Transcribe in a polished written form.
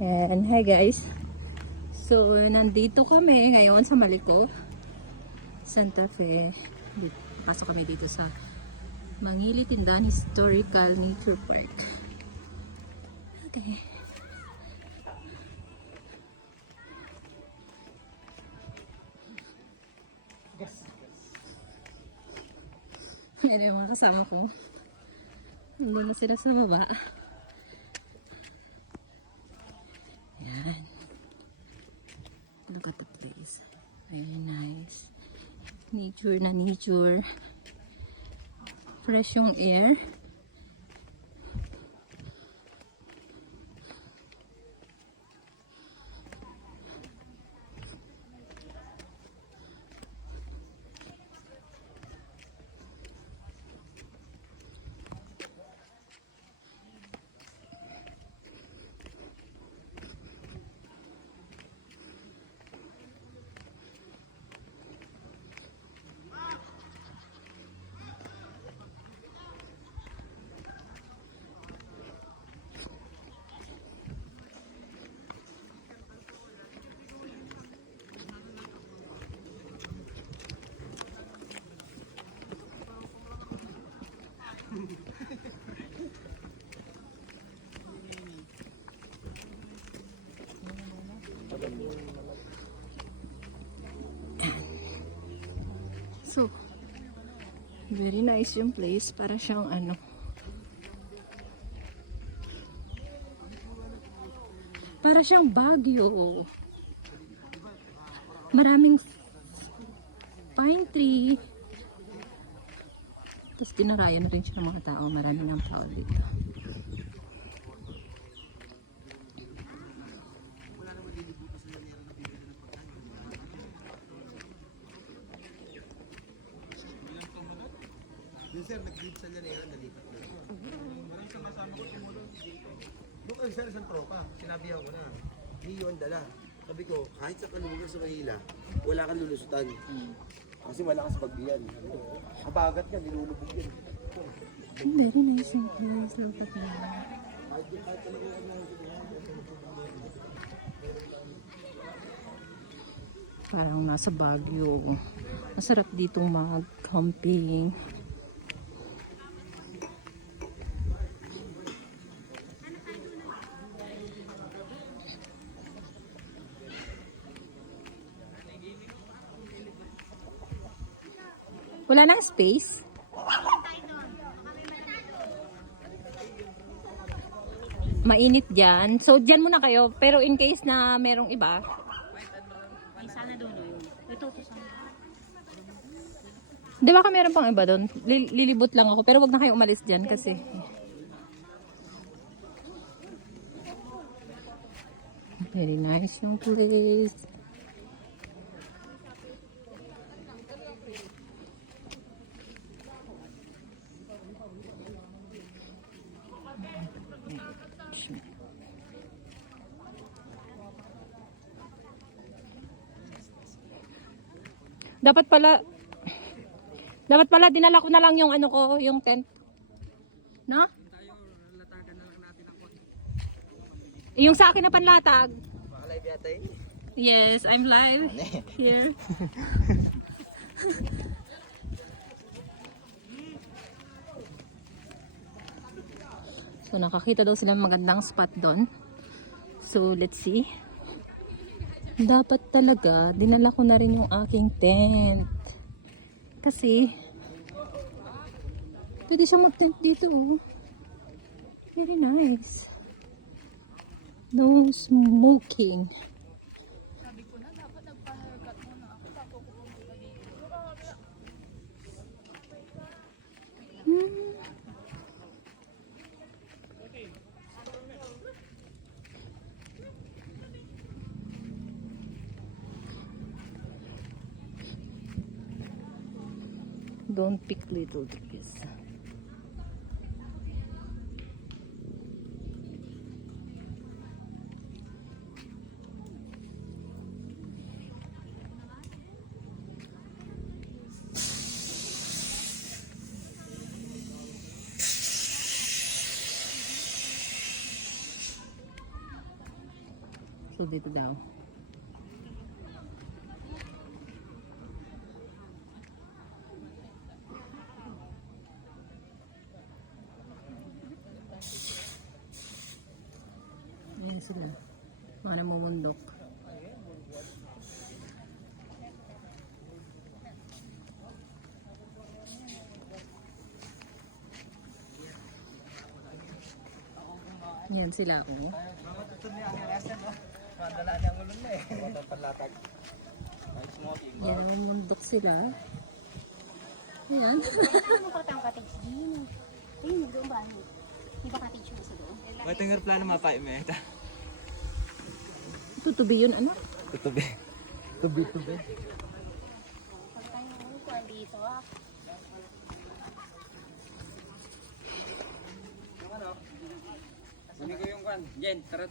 And hi guys. So nandito kami ngayon sa Maliko, Santa Fe. Pasok kami dito sa Mangili Tindahan Historical Nature Park. Okay. Ayan yung mga kasama ko. Nandun na sila sa baba. Ayan. Look at the place. Very nice. Nature na nature. Fresh yung air. So, very nice yung place. Para siyang ano. Para siyang Baguio. Maraming pine tree. Tapos dinaraya na rin siya ng mga tao. Marami ng tao dito. Yung sir, nag-grip sa niya na yan, nalipat na. Marang sama-sama ko tumulong. Doon kayo sir, isang tropa. Sinabihan ko na. Hindi yun dala. Sabi ko, kahit sa kalugar sa Manila, wala kang lulusutan. Kasi malakas pagbiyan. Kabagat ka, nilulubog yan. Very nice yung place. Lapat na. Parang nasa Baguio. Masarap ditong mag-camping. Wala nang space. Mainit dyan. So, dyan muna kayo. Pero in case na merong iba. Sana doon yun. Ito sana. Di ba ka meron pang iba doon? Lilibot lang ako. Pero wag na kayo umalis dyan kasi. Very nice yung place. Dapat pala dinala ko na lang yung ano ko, yung tent. No? Yung sa akin na panlatag. Maka-live yata yun. Yes, I'm live here. So nakakita daw sila magandang spot doon. So let's see. Dapat talaga dinala ko na rin yung aking tent. Kasi pwede siya mag-tent dito. Oh. Very nice. No smoking. Sabi ko na, dapat nagpa-haircut muna ako bago ko pumunta dito. Don't pick little trees. So dito daw. Ayan sila. Mga namumundok. Yan sila, oh. Yan, namumundok sila. Ayan. Ano pa tayong cottage din? Ayun, doon ba? Di ba cottage mo sa doon? Ito yung plano mapaimeta. Tutubi yun, anak. Tutubi. Tubi. Pag tayo kuhan dito, ah. Hindi ko yung kwan. Jen, tara